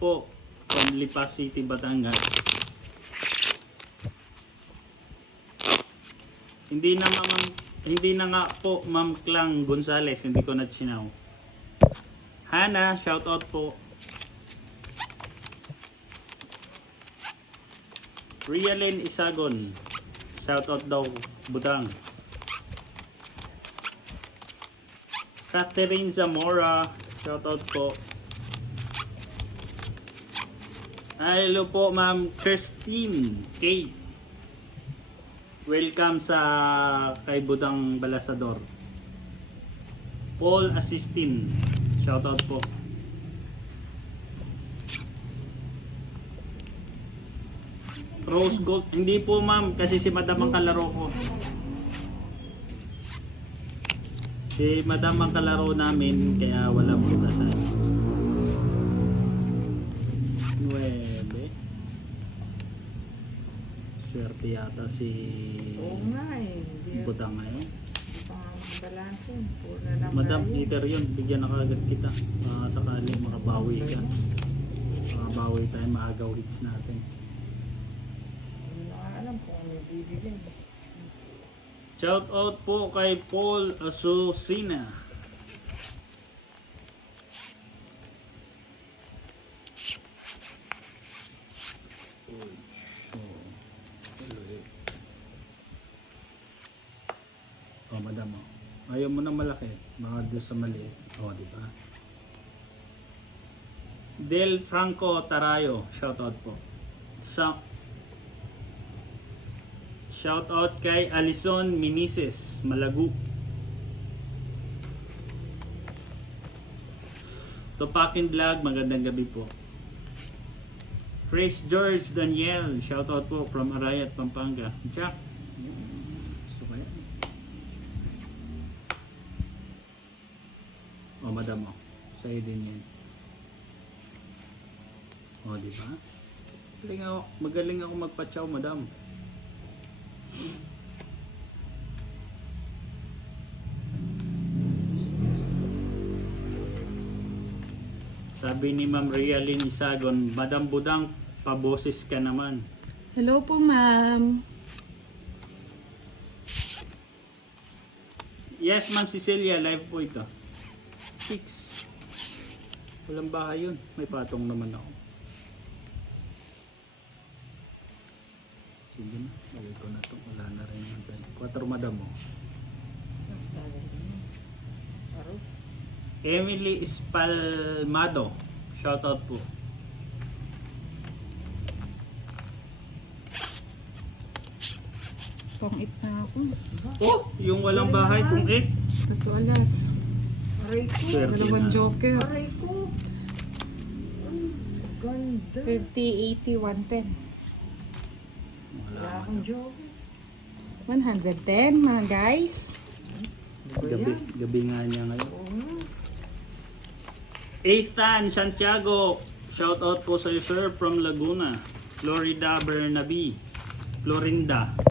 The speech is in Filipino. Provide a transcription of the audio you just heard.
po from Lipa City, Batangas. Hindi na nga po Ma'am Klang Gonzales, hindi ko na chinaw. Hana, shout out po. Rialyn Isagon, shout out daw, Budang. Catherine Zamora, shout out po. Hello po Ma'am Christine Kate. Welcome sa kay Budang Balasador. Paul Assistin, shout out po. Rose Gold, hindi po ma'am kasi si Madam ang kalaro ko. Si Madam ang kalaro namin kaya wala po dasal. 9. Swerte yata si Oo nga eh. Hindi Budang ngayon. balansin. Puro na Madam, tayo. later yun, bigyan na kagad kita. Sakaling makabawi ka. Makabawi tayo, maagaw hits natin. Hindi na alam kung ano bibigyan. Shout out po kay Paul Asusina. Oh, madam. Ayaw mo na malaki. Mga doon sa maliit. Oh, di ba? Del Franco Tarayo. Shout out po. Shout out kay Alison Minises, Malagu. Topakin Vlog, magandang gabi po. Chris George Daniel, shout out po from Arayat, Pampanga. Jack. Gusto ko yan. Oh, madam mo. Sa'yo din yan. Oh, di ba? Magaling ako magpa-chow, madam. Sabi ni Ma'am Rialyn Isagon, Madam Budang, paboses ka naman. Hello po, ma'am. Yes, Ma'am Cecilia, live po ito. 6. Walang bahay yun. May patong naman ako. Sige na, balik ko na ito. Wala na rin yung 4, madam mo. Emily Espalmado, shout out po. Pang 8 na ako. Oh, yung walang bahay, kung 8. Tato alas. Aray ko. Swerte Dalawang na. joker. Aray ko. Ang ganda. 50, 80, 110. Wala akong joke. 110 mga guys. Gabi nga niya ngayon. Oo nga. Ethan Santiago, shout out po sa iyo sir from Laguna, Florida Bernabe, Florinda.